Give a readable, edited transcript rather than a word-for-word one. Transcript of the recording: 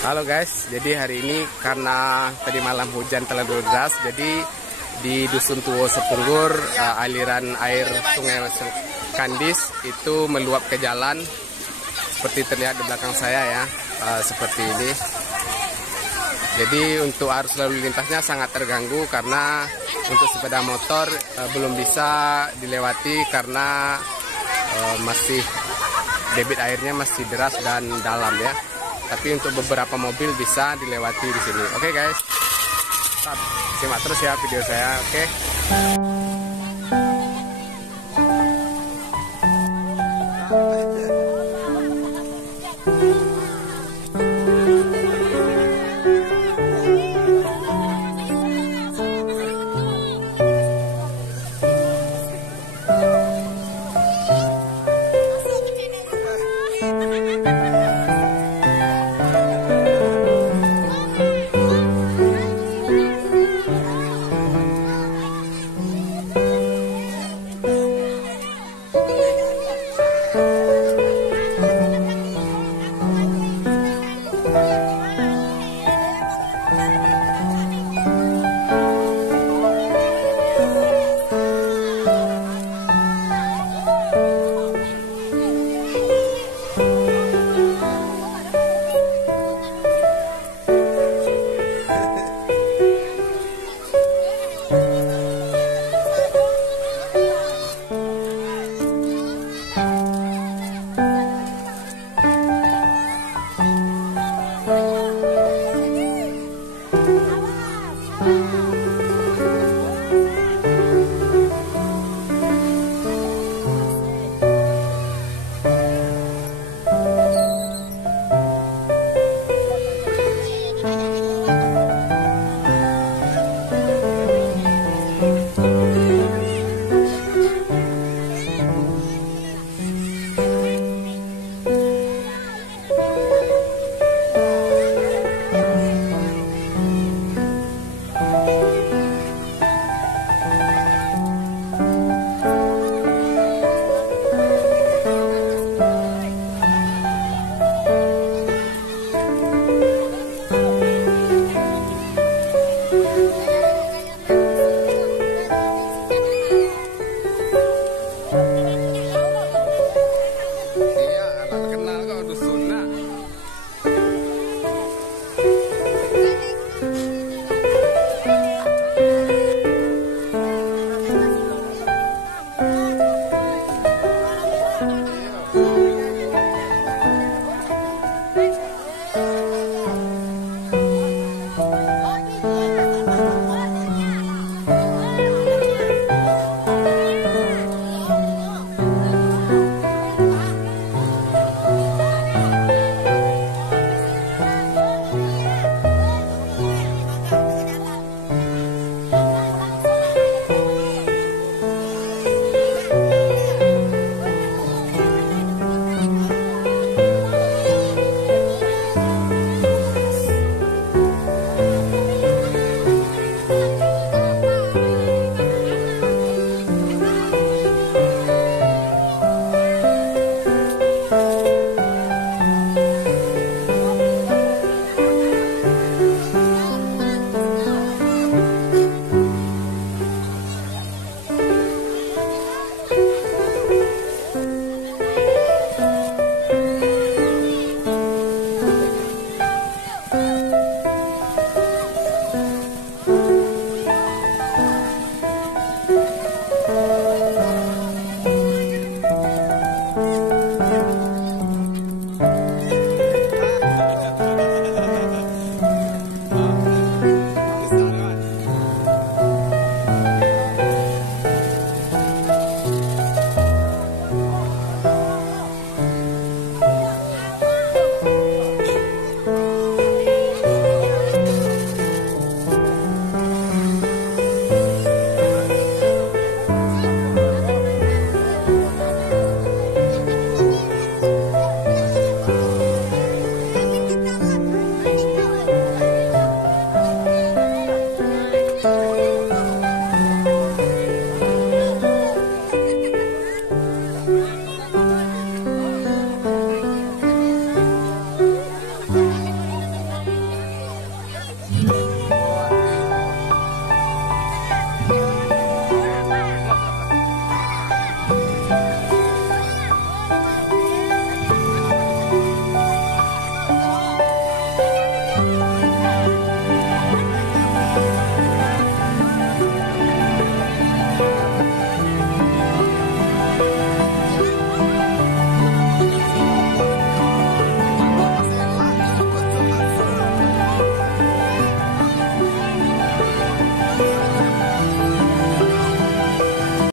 Halo guys, jadi hari ini karena tadi malam hujan terlalu deras, jadi di Dusun Tuwo Sepunggur aliran air Sungai Kandis itu meluap ke jalan seperti terlihat di belakang saya ya, seperti ini. Jadi untuk arus lalu lintasnya sangat terganggu karena untuk sepeda motor belum bisa dilewati karena masih debit airnya masih deras dan dalam ya. Tapi untuk beberapa mobil bisa dilewati di sini. Oke guys, simak terus ya video saya. Oke.